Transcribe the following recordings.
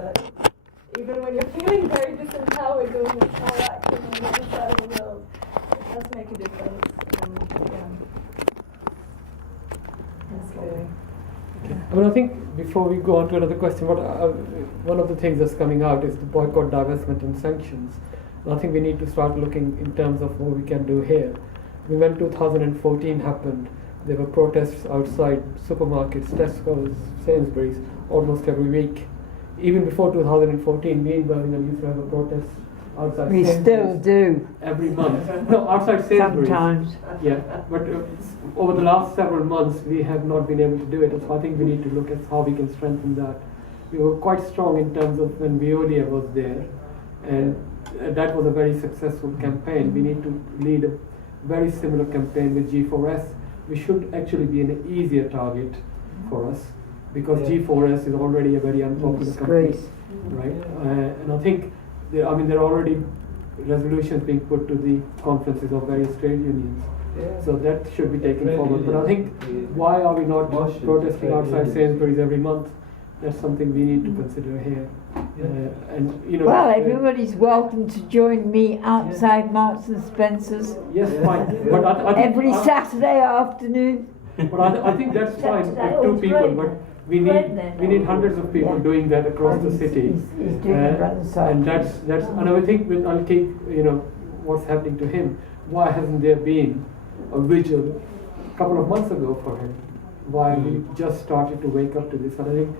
that even when you're feeling very disempowered doing a small action on the other side of the world, it does make a difference. I mean, I think before we go on to another question, one of the things that's coming out is the boycott, divestment and sanctions. And I think we need to start looking in terms of what we can do here. When 2014 happened, there were protests outside supermarkets, Tesco's, Sainsbury's, almost every week. Even before 2014, we in Birmingham used to have a protest outside We Sainsbury's still do. every month. No, outside Sainsbury's. Sometimes. Yeah, but over the last several months, we have not been able to do it. So I think we need to look at how we can strengthen that. We were quite strong in terms of when Veolia was there, and that was a very successful campaign. We need to lead a very similar campaign with G4S. We should actually be an easier target for us, because G4S is already a very unpopular company, right? And I think there are already resolutions being put to the conferences of various trade unions. So that should be taken forward. But I think, why are we not protesting outside Sainsbury's every month? That's something we need to consider here. Well, everybody's welcome to join me outside Marks and Spencer's. Yes, fine. But I think every Saturday afternoon. But I think that's fine with 2 people. But we need hundreds of people doing that across the city. He's doing it on the side. And and I think with Al-Keek, what's happening to him. Why hasn't there been a vigil a couple of months ago for him? Why we just started to wake up to this? And I think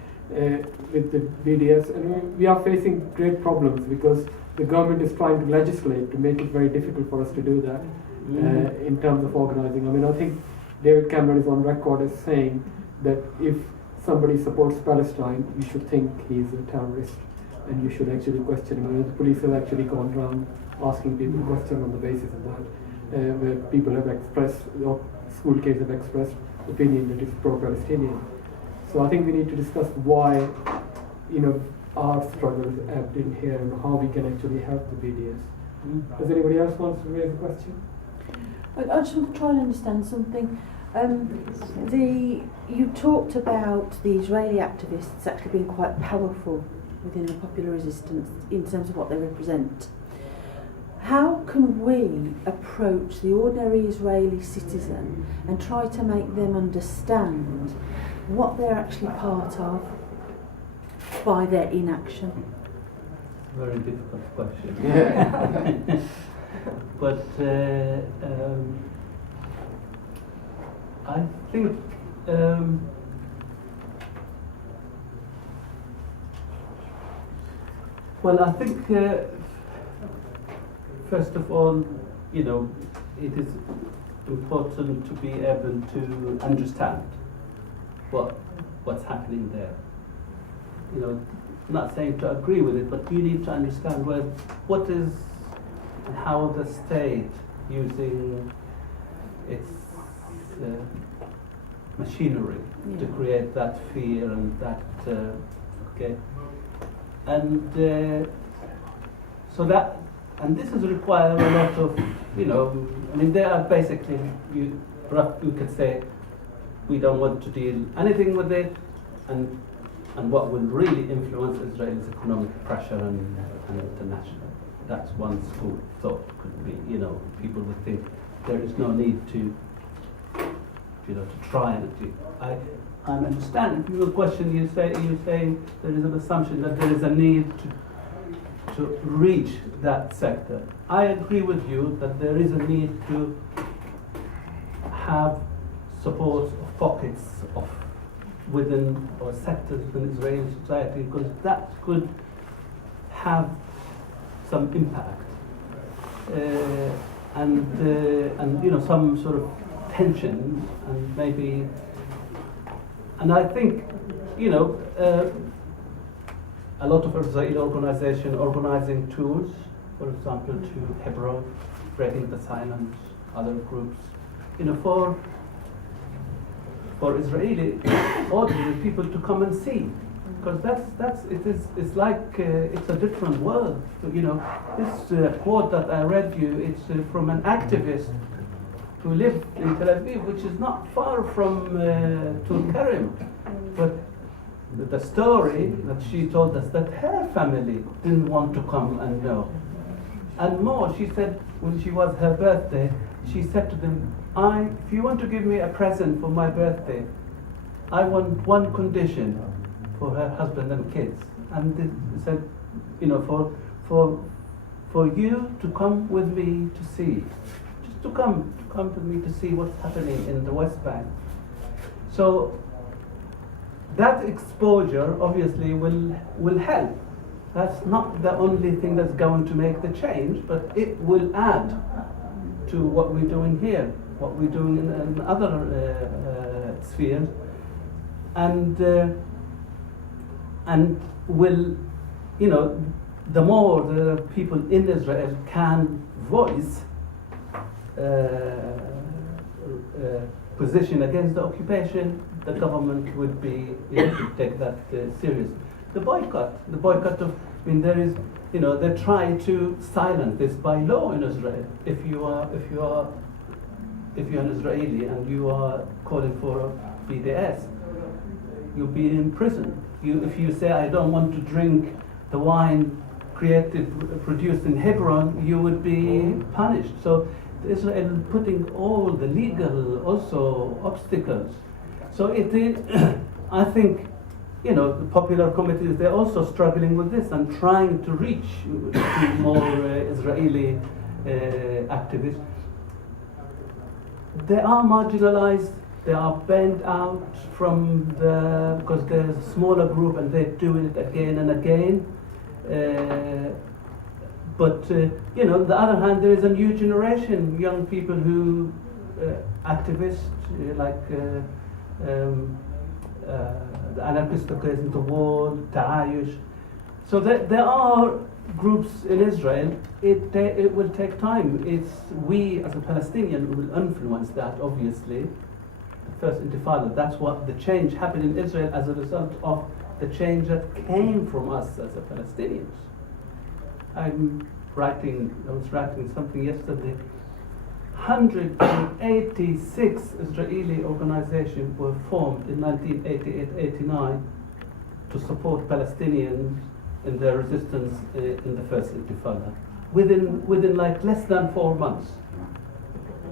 with the BDS, and we are facing great problems because the government is trying to legislate to make it very difficult for us to do that in terms of organizing. I think David Cameron is on record as saying that if somebody supports Palestine, you should think he's a terrorist, and you should actually question him. The police have actually gone around asking people questions on the basis of that, where people have expressed, or school kids have expressed opinion that is pro-Palestinian. So I think we need to discuss why, our struggles have been here and how we can actually help the BDS. Does anybody else want to raise a question? I just want to try and understand something. You talked about the Israeli activists actually being quite powerful within the popular resistance in terms of what they represent. How can we approach the ordinary Israeli citizen and try to make them understand what they're actually part of by their inaction? Very difficult question. But I think I think first of all, it is important to be able to understand what's happening there. I'm not saying to agree with it, but you need to understand what is and how the state using its machinery to create that fear and that and this is require a lot of they are basically you could say we don't want to deal anything with it, and what will really influence Israel's economic pressure and international. That's one school of thought. Could be, people would think there is no need to try and achieve. I understand your question. You say there is an assumption that there is a need to reach that sector. I agree with you that there is a need to have support of pockets of within or sectors within Israeli society, because that could have some impact and some sort of tension and maybe. And I think a lot of Israeli organizations organizing tours, for example, to Hebron, Breaking the Silence, other groups, for Israeli ordinary people to come and see, because it's like it's a different world. This quote that I read you, it's from an activist who lived in Tel Aviv, which is not far from Tulkarem, but the story that she told us that her family didn't want to come and know. And more, she said when she was her birthday, she said to them, if you want to give me a present for my birthday, I want one condition for her husband and kids. And they said, for you to come with me to see, just to come with me to see what's happening in the West Bank. So that exposure obviously will help. That's not the only thing that's going to make the change, but it will add to what we're doing here, what we're doing in other spheres, and will, the more the people in Israel can voice position against the occupation, the government would be to take that serious. The boycott of, they try to silence this by law in Israel. If you're an Israeli and you are calling for BDS, you'll be in prison. If you say I don't want to drink the wine produced in Hebron, you would be punished. So Israel putting all the legal also obstacles. So it is, I think, the popular committees, they're also struggling with this and trying to reach more Israeli activists. They are marginalized, they are banned out because there's a smaller group and they're doing it again and again. But on the other hand, there is a new generation, young people who, activists like the anarchists against the war, Ta'ayush. So there are groups in Israel. It will take time. We as a Palestinian will influence that, obviously. The first Intifada, that's what the change happened in Israel as a result of the change that came from us as a Palestinians. I was writing something yesterday. 186 Israeli organizations were formed in 1988-89 to support Palestinians in their resistance in the first Intifada. Within like less than 4 months.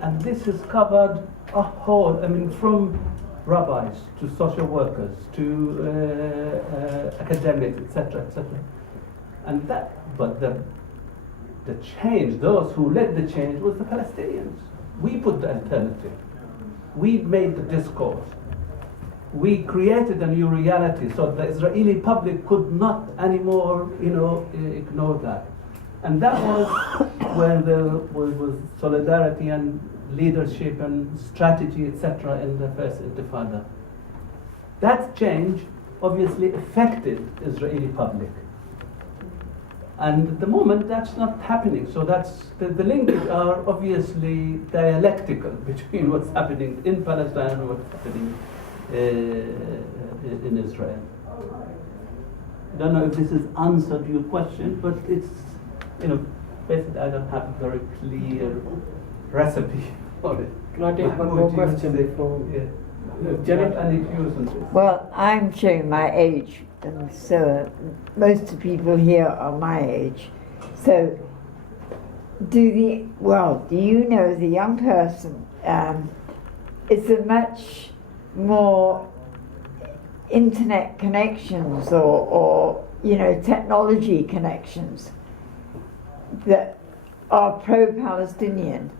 And this has covered a whole, from rabbis to social workers to academics, etc., etc. And but the change, those who led the change was the Palestinians. We put the alternative. We made the discourse. We created a new reality so the Israeli public could not anymore, ignore that. And that was where there was solidarity and leadership and strategy, etc., in the first Intifada. That change obviously affected Israeli public. And at the moment, that's not happening. So that's the linkages are obviously dialectical between what's happening in Palestine and what's happening in Israel. I don't know if this has answered your question, but it's, basically I don't have a very clear recipe for it. Can I take one more question before Janet? Any views on this? Well, I'm showing my age, and so most of the people here are my age. So, do you know the young person is a much more internet connections or technology connections that are pro-Palestinian?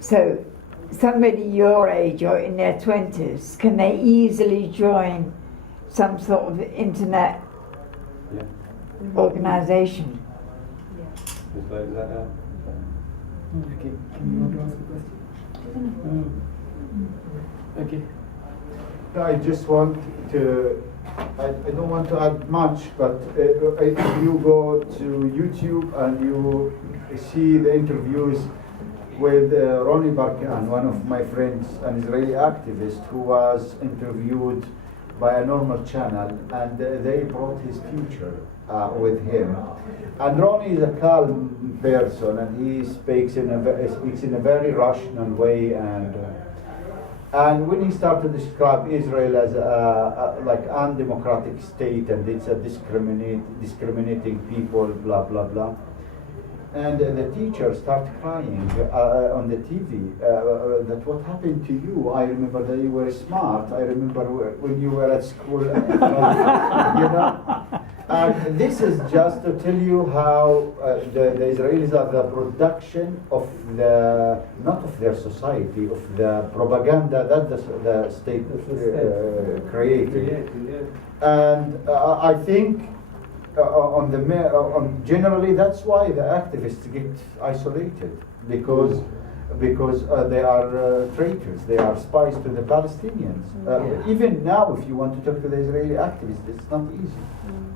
So somebody your age or in their 20s, can they easily join some sort of internet organization? Okay, can you want to ask a question? Okay. I just want to, I don't want to add much, but if you go to YouTube and you see the interviews with Ronnie Barkan, one of my friends, an Israeli activist who was interviewed by a normal channel, and they brought his future with him. And Ronnie is a calm person, and he speaks in a very rational way, and And when he started to describe Israel as a like undemocratic state and it's a discriminating people, blah blah blah, and the teacher started crying on the TV that what happened to you? I remember that you were smart. I remember when you were at school, you know. And this is just to tell you how the Israelis are the production of the, not of their society, of the propaganda that the state created. And I think on generally that's why the activists get isolated, because they are traitors, they are spies to the Palestinians. Even now, if you want to talk to the Israeli activists, it's not easy.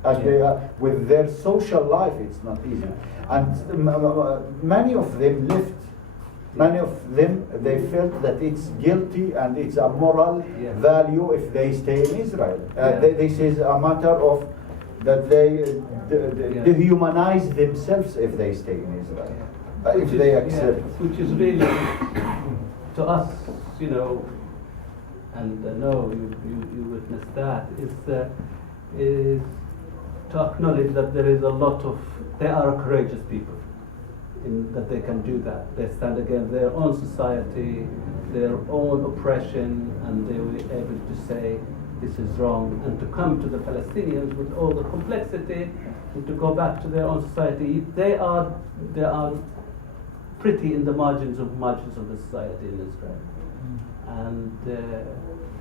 And they are, with their social life, it's not easy. And many of them left. Many of them, they felt that it's guilty and it's a moral value if they stay in Israel. They say it's a matter of that they dehumanize themselves if they stay in Israel. If they accept. Which is really, to us, you know, and I know you witnessed that, is to acknowledge that there is a lot of, they are courageous people, in that they can do that. They stand against their own society, their own oppression, and they will be able to say, this is wrong, and to come to the Palestinians with all the complexity, and to go back to their own society. They are pretty in the margins of the society in Israel, and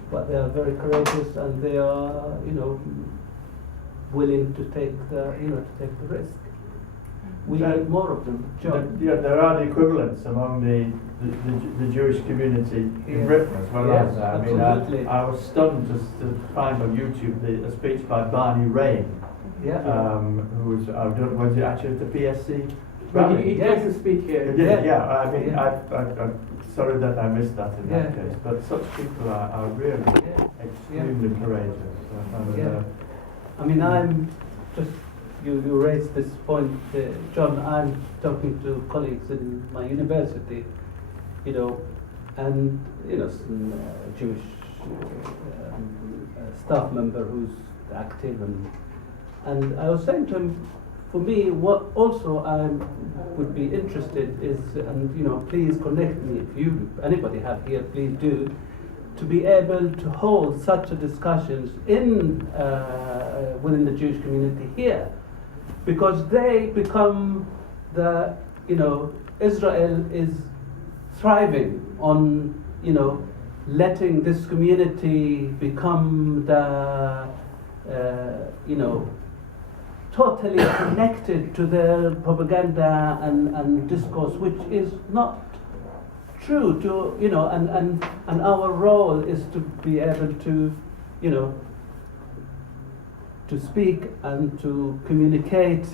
but they are very courageous, and they are, you know, willing to take the risk. We need more of them. John. There are the equivalents among the Jewish community in Britain as well Yes, as I absolutely. mean, I was stunned to find on YouTube a speech by Barney Rain, who was it actually at the PSC? But he tries to speak here. I mean, I'm sorry that I missed that in that case, but such people are really extremely courageous. I mean, I'm just, you raised this point, John. I'm talking to colleagues in my university, you know, and you know, some Jewish staff member who's active, and I was saying to him, for me, what also I would be interested is, and you know, please connect me if anybody have here, please do, to be able to hold such a discussions within the Jewish community here, because they become the, you know, Israel is thriving on, you know, letting this community become the, you know, totally connected to their propaganda and discourse, which is not true to, you know, and our role is to be able to, you know, to speak and to communicate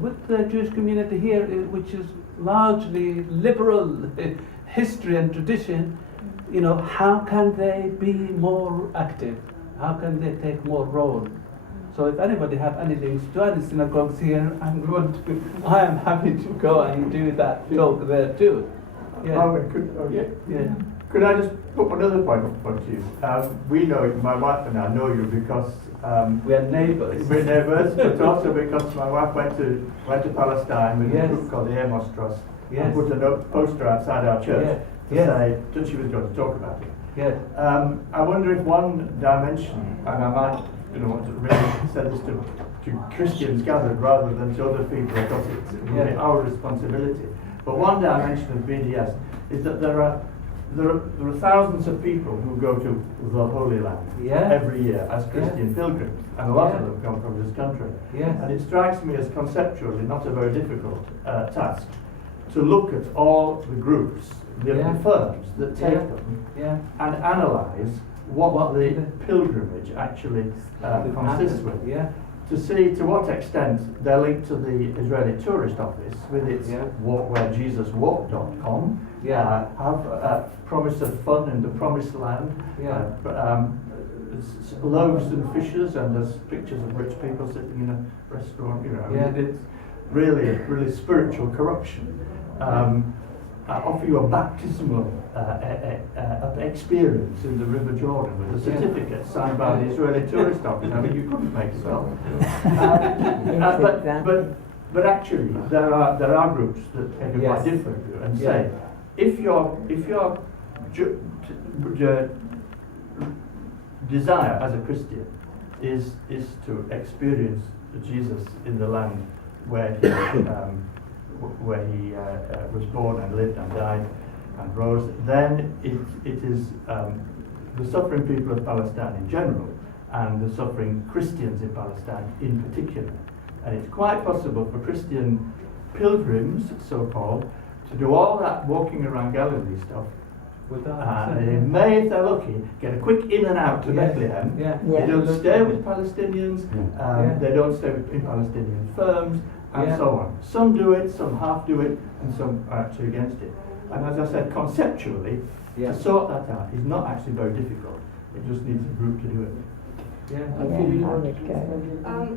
with the Jewish community here, which is largely liberal history and tradition. You know, how can they be more active? How can they take more role? So if anybody have any links to any synagogues here, I am happy to go and do that talk there too. Could I just put one other point to you? We know, my wife and I know you because we are neighbours. We're neighbours, but also because my wife went to Palestine with a group called the Amos Trust and put a poster outside our church to say that she was going to talk about it. I wonder if one dimension, and I might, you know, want to really say this to Christians gathered rather than to other people, because it's really our responsibility. But one dimension of BDS is that there are thousands of people who go to the Holy Land every year as Christian pilgrims, and a lot of them come from this country. And it strikes me as conceptually not a very difficult task to look at all the groups, the firms that take them, and analyse what the pilgrimage actually consists with. To see to what extent they're linked to the Israeli Tourist Office with its wherejesuswalked.com, have promise of fun in the Promised Land, loaves and fishes, and there's pictures of rich people sitting in a restaurant. You know, it's really spiritual corruption. offer you a baptismal experience in the River Jordan with a certificate signed by the Israeli Tourist Office. I mean, you couldn't make it up. But actually, there are groups that take a quite different view and say, if your desire as a Christian is to experience Jesus in the land where he was born and lived and died and rose, then it is the suffering people of Palestine in general and the suffering Christians in Palestine in particular. And it's quite possible for Christian pilgrims, so-called, to do all that walking around Galilee stuff. They may, if they're lucky, get a quick in and out to Bethlehem. They don't stay with Palestinians, they don't stay in Palestinian firms, and so on. Some do it, some half do it, and some are actually against it. And as I said, conceptually, to sort that out is not actually very difficult. It just needs a group to do it.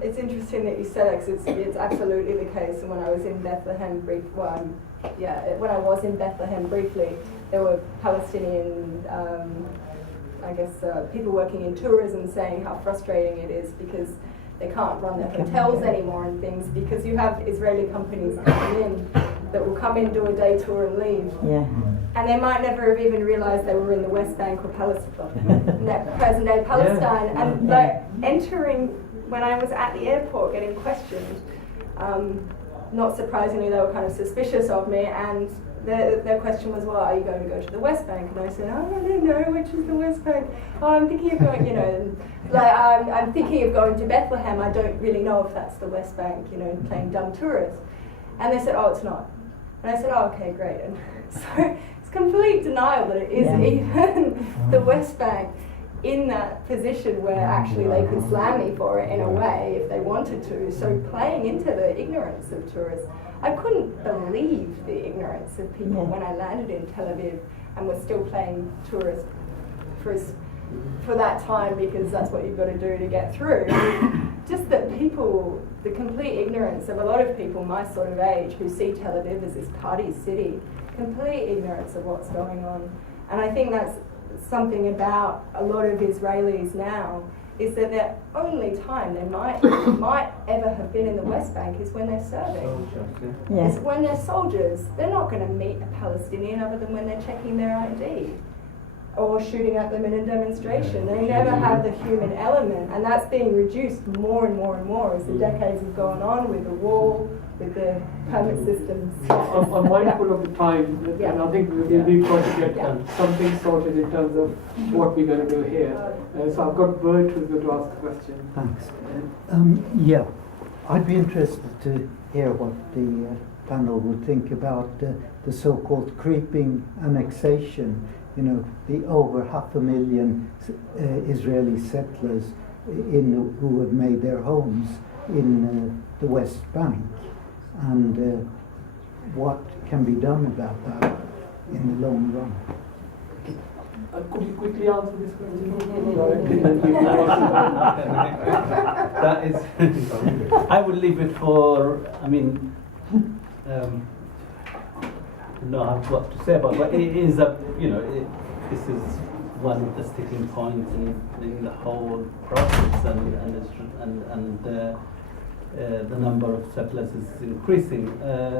It's interesting that you said that, because it's absolutely the case. And when I was in Bethlehem when I was in Bethlehem briefly, there were Palestinian, people working in tourism saying how frustrating it is because they can't run their hotels anymore and things, because you have Israeli companies coming in that will come in, do a day tour and leave. And they might never have even realized they were in the West Bank or present day Palestine. And entering, when I was at the airport getting questioned, not surprisingly they were kind of suspicious of me, and their question was, well, are you going to go to the West Bank? And I said, oh, I don't know, which is the West Bank? Oh, I'm thinking of going, I'm thinking of going to Bethlehem. I don't really know if that's the West Bank, playing dumb tourist. And they said, oh, it's not. And I said, oh, okay, great. And so it's complete denial that it is even the West Bank, in that position where actually they could slam me for it in a way if they wanted to. So playing into the ignorance of tourists. I couldn't believe the ignorance of people when I landed in Tel Aviv and was still playing tourist for that time, because that's what you've got to do to get through. Just that people, the complete ignorance of a lot of people my sort of age who see Tel Aviv as this party city, complete ignorance of what's going on. And I think that's something about a lot of Israelis now, is that their only time they might ever have been in the West Bank is when they're serving. It's when they're soldiers. They're not going to meet a Palestinian other than when they're checking their ID or shooting at them in a demonstration. They never have the human element, and that's being reduced more and more and more as the decades have gone on with the wall, with the permit systems. I'm mindful of the time, and I think we've got to get something sorted in terms of what we're going to do here. So I've got Bert who's going to ask a question. Thanks. I'd be interested to hear what the panel would think about the so-called creeping annexation. The over 500,000 Israeli settlers who have made their homes in the West Bank, and what can be done about that in the long run. Could you quickly answer this question? That is, I would leave it for, I have what to say about it, but it is this is one of the sticking points in the whole process, and the number of settlers is increasing. I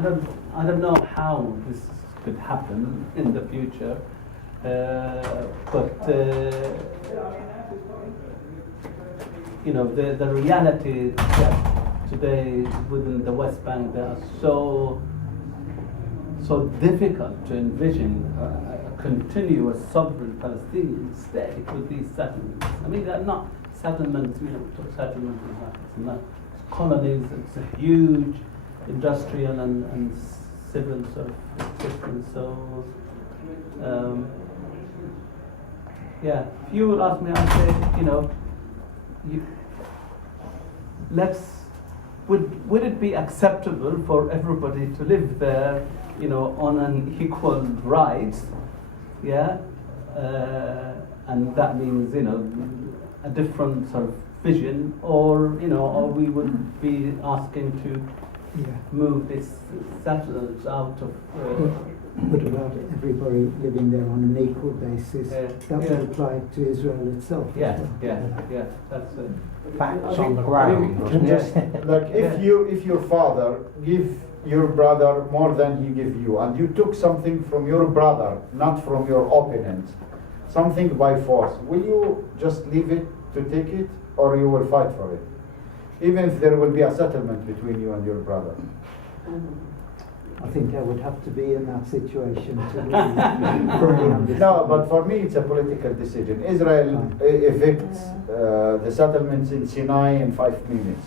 don't know how this could happen in the future, but the reality that today within the West Bank, they are so difficult to envision a continuous sovereign Palestinian state with these settlements. They're not settlements, settlements it's not colonies, it's a huge industrial and civil sort of existence. So, if you would ask me, I'd say, would it be acceptable for everybody to live there, on an equal rights? And that means, a different sort of vision, or or we would be asking to Yeah. move these settlers out of. What about everybody living there on an equal basis? Yeah, That yeah. would apply to Israel itself. as Yeah, well. yeah. That's it. Facts I on the think- ground, I wasn't Just it? like if your father give your brother more than he give you, and you took something from your brother, not from your opponent, something by force, will you just leave it to take it, or you will fight for it, even if there will be a settlement between you and your brother? I think I would have to be in that situation to really fully understand. No, but for me it's a political decision. Israel evicts the settlements in Sinai in 5 minutes,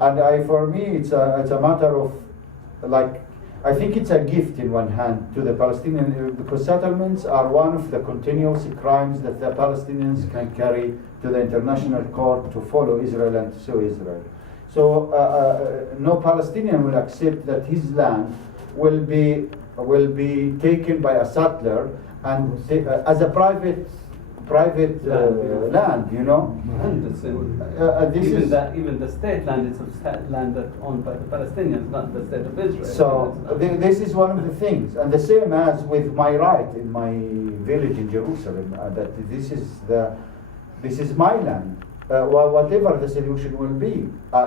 and for me it's a matter of, like, I think it's a gift in one hand to the Palestinians, because settlements are one of the continuous crimes that the Palestinians can carry to the international court to follow Israel and to sue Israel. So no Palestinian will accept that his land will be taken by a settler and as a private land, And this is even the state land is a land that's owned by the Palestinians, not the state of Israel. so. This is one of the things, and the same as with my right in my village in Jerusalem, that this is my land. Whatever the solution will be,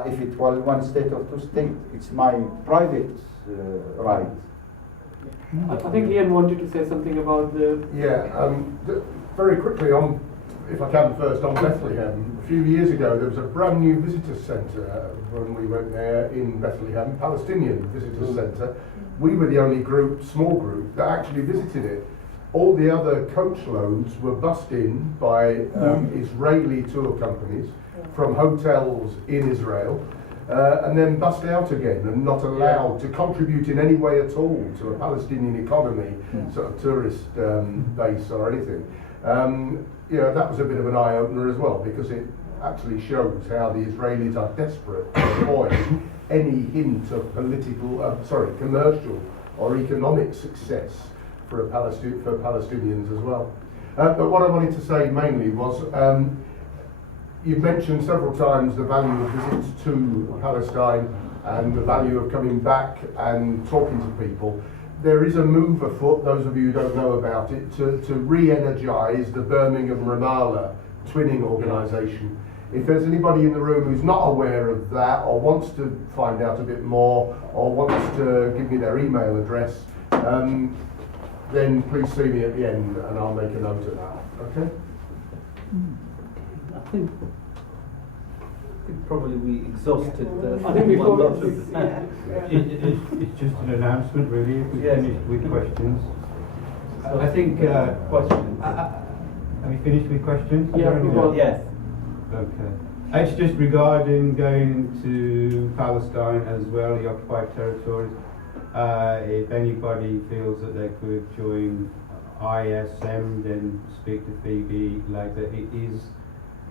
if it was one state or two states, it's my private right. I think Ian wanted to say something about the. Yeah, very quickly on, if I can first, on Bethlehem. A few years ago there was a brand new visitor centre when we went there in Bethlehem, Palestinian visitor centre. We were the only small group that actually visited it. All the other coach loads were bussed in by Israeli tour companies from hotels in Israel, and then bussed out again and not allowed to contribute in any way at all to a Palestinian economy, sort of tourist base or anything. That was a bit of an eye-opener as well, because it actually shows how the Israelis are desperate to avoid any hint of commercial or economic success for Palestinians as well. But what I wanted to say mainly was, you've mentioned several times the value of visits to Palestine and the value of coming back and talking to people. There is a move afoot, those of you who don't know about it, to re-energise the Birmingham Ramallah twinning organisation. If there's anybody in the room who's not aware of that, or wants to find out a bit more, or wants to give me their email address, then please see me at the end and I'll make a note of that. Okay? I think probably we exhausted the. I think before lot we- of- It's just an announcement, really, if we Yes. finished with questions. So I think. questions. Have you finished with questions? Yeah, Is there we will. any- Yes. Okay. It's just regarding going to Palestine as well, the occupied territories. If anybody feels that they could join ISM, then speak to Phoebe later. It is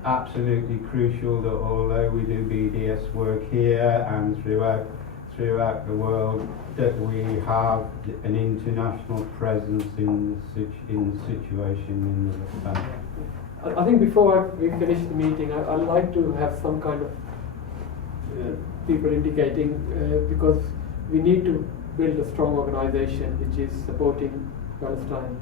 absolutely crucial that although we do BDS work here and throughout the world, that we have an international presence in situation in the West Bank. I think before we finish the meeting, I'd like to have some kind of people indicating, because we need to build a strong organization which is supporting Palestine,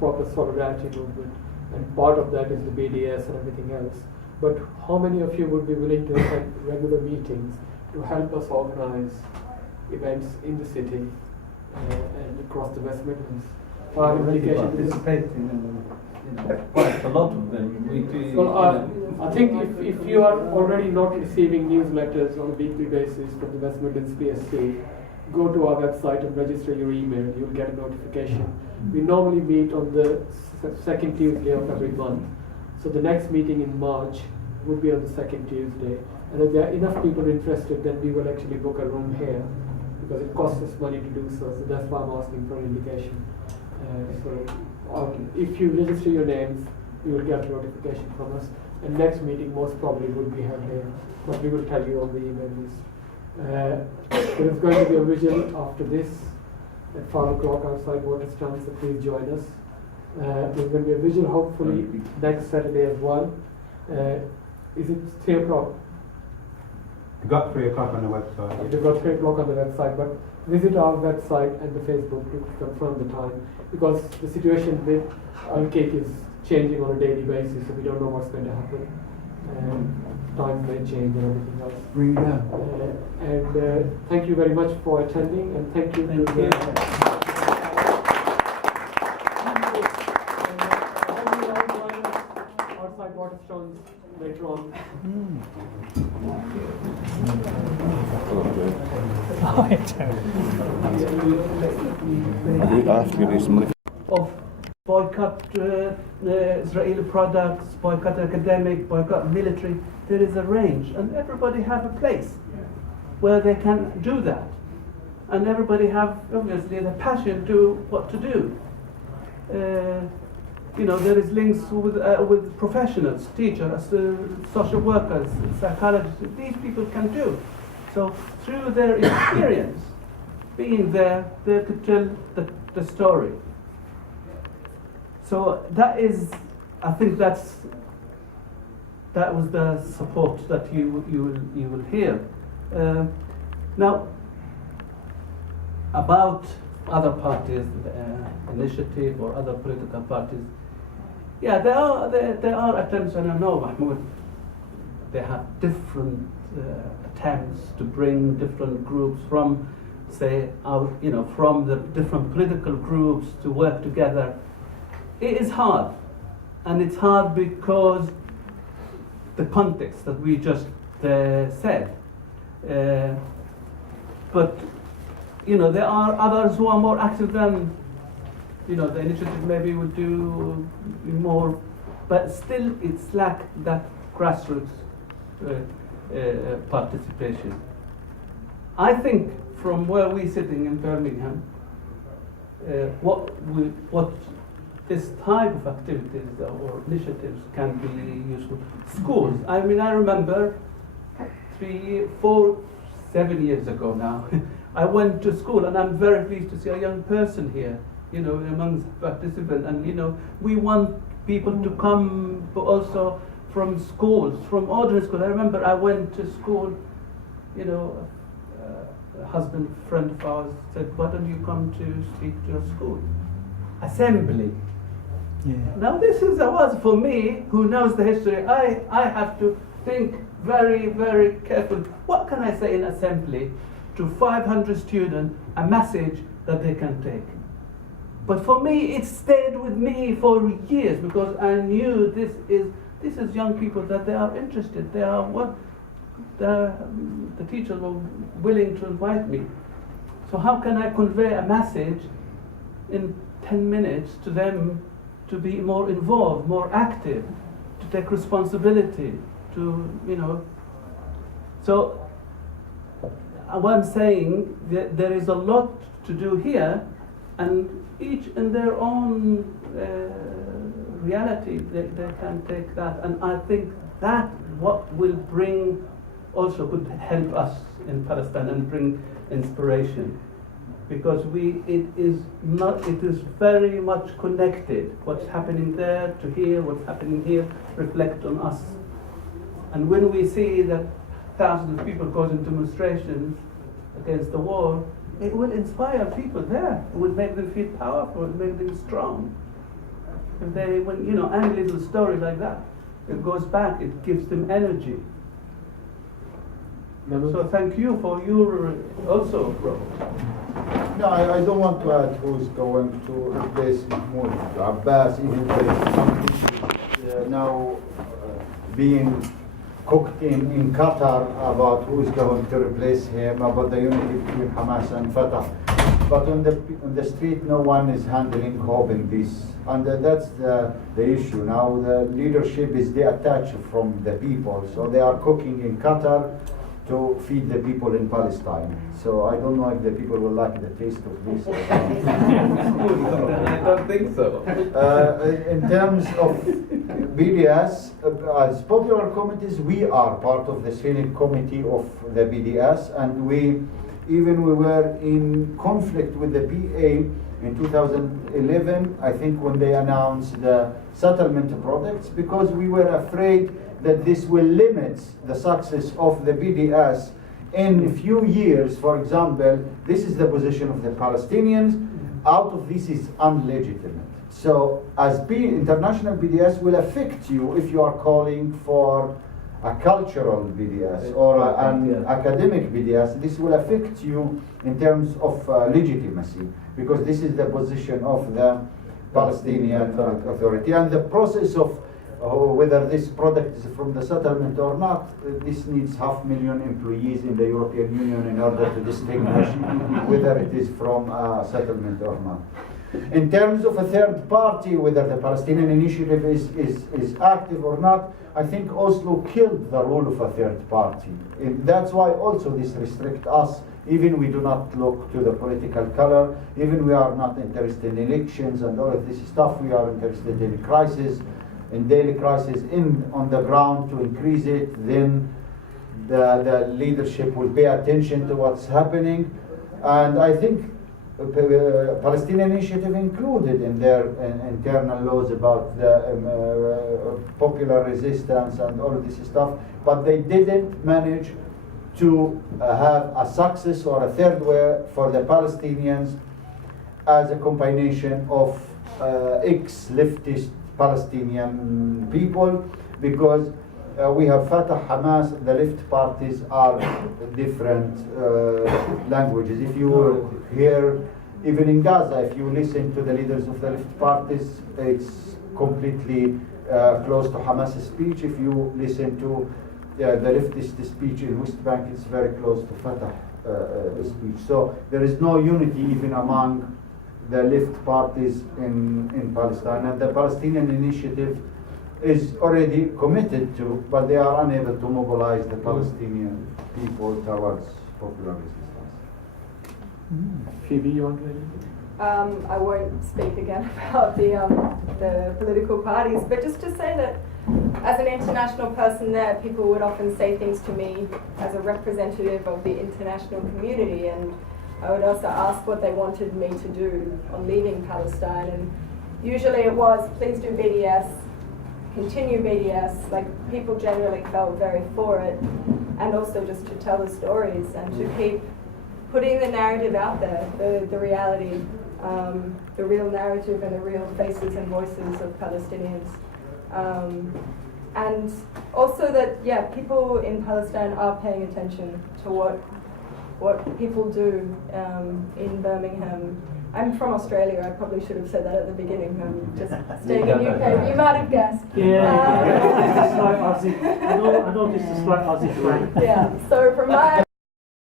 proper solidarity movement, and part of that is the BDS and everything else. But how many of you would be willing to attend regular meetings to help us organize events in the city and across the West Midlands? Our implication is. Participating in quite a lot of them. We do. Well, I think if you are already not receiving newsletters on a weekly basis from the West Midlands PSC, go to our website and register your email. You'll get a notification. We normally meet on the second Tuesday of every month. So the next meeting in March would be on the second Tuesday. And if there are enough people interested, then we will actually book a room here, because it costs us money to do so. So that's why I'm asking for an indication. If you register your names, you will get a notification from us. And next meeting most probably would be held here, but we will tell you on the email list. There is going to be a vigil after this at 5 o'clock outside Waterstones, so please join us. There's going to be a vigil hopefully next Saturday as well. Is it 3 o'clock? We've got 3 o'clock on the website. We've got 3 o'clock on the website, but visit our website and the Facebook to confirm the time, because the situation with Al-Cake is changing on a daily basis, so we don't know what's going to happen. Time may change and everything else. And thank you very much for attending, and thank you. Outside Waterstones later on. I have to give you some money. Of boycott Israeli products, boycott academic, boycott military. There is a range, and everybody have a place where they can do that, and everybody have obviously the passion to what to do. There is links with professionals, teachers, social workers, psychologists. These people can do. So through their experience, being there, they could tell the story. So that is, I think that was the support that you will hear. Now, about other parties, initiative or other political parties, yeah, there are attempts, and I know Mahmoud, they have different attempts to bring different groups from, say, from the different political groups to work together. It is hard, and it's hard because the context that we just said. But there are others who are more active than the initiative maybe would do more, but still it's lack that grassroots participation. I think from where we're sitting in Birmingham, what this type of activities or initiatives can be useful. Schools. I mean, I remember 3, 4, 7 years ago now, I went to school, and I'm very pleased to see a young person here, amongst participants. And, we want people to come, but also from schools, from ordinary schools. I remember I went to school, a husband, friend of ours said, why don't you come to speak to your school? Assembly. Yeah. Now this is was for me, who knows the history, I have to think very, very carefully. What can I say in assembly to 500 students, a message that they can take? But for me, it stayed with me for years, because I knew this is young people, that they are interested. They are the teachers were willing to invite me. So how can I convey a message in 10 minutes to them to be more involved, more active, to take responsibility, So what I'm saying, there is a lot to do here, and each in their own reality, they can take that. And I think that what will bring, also could help us in Palestine and bring inspiration. Because it is very much connected. What's happening there to here, what's happening here, reflect on us. And when we see that thousands of people causing demonstrations against the war, it will inspire people there. It will make them feel powerful, it will make them strong. If they, any little story like that, it goes back, it gives them energy. So thank you for your also role. No, I don't want to add who's going to replace Mahmoud Abbas, even though some issues now being cooked in Qatar about who's going to replace him, about the unity between Hamas and Fatah. But on the street, no one is handling hope in this. And that's the issue. Now the leadership is detached from the people. So they are cooking in Qatar to feed the people in Palestine. So I don't know if the people will like the taste of this. I don't think so. In terms of BDS, as popular committees, we are part of the Senate committee of the BDS, and we were in conflict with the PA in 2011, I think, when they announced the settlement projects, because we were afraid that this will limit the success of the BDS in a few years. For example, this is the position of the Palestinians. Out of this is unlegitimate. So as international BDS will affect you if you are calling for a cultural BDS or an academic BDS. This will affect you in terms of legitimacy, because this is the position of the Palestinian Authority. And the process of whether this product is from the settlement or not, this needs 500,000 employees in the European Union in order to distinguish whether it is from a settlement or not. In terms of a third party, whether the Palestinian Initiative is active or not, I think Oslo killed the role of a third party. And that's why also this restricts us. Even we do not look to the political color, even we are not interested in elections and all of this stuff. We are interested in crisis, in daily crisis on the ground to increase it. Then the leadership will pay attention to what's happening. And I think Palestinian Initiative included in their internal laws about the popular resistance and all of this stuff, but they didn't manage to have a success or a third way for the Palestinians as a combination of ex-leftist Palestinian people, because we have Fatah, Hamas, the left parties are different languages. If you hear, even in Gaza, if you listen to the leaders of the left parties, it's completely close to Hamas' speech. If you listen to the leftist speech in West Bank, it's very close to Fatah speech. So there is no unity even among the left parties in Palestine. And the Palestinian Initiative is already committed to, but they are unable to mobilize the Palestinian people towards popular resistance. Phoebe, you want to? I won't speak again about the political parties, but just to say that as an international person there, people would often say things to me as a representative of the international community, and I would also ask what they wanted me to do on leaving Palestine, and usually it was, please do BDS, continue BDS. Like, people generally felt very for it, and also just to tell the stories and to keep putting the narrative out there, the reality, the real narrative and the real faces and voices of Palestinians. And also that, yeah, people in Palestine are paying attention to what people do in Birmingham. I'm from Australia. I probably should have said that at the beginning. I'm just staying in UK. You might have guessed. Yeah, I noticed a slight Aussie flag. Yeah. So from my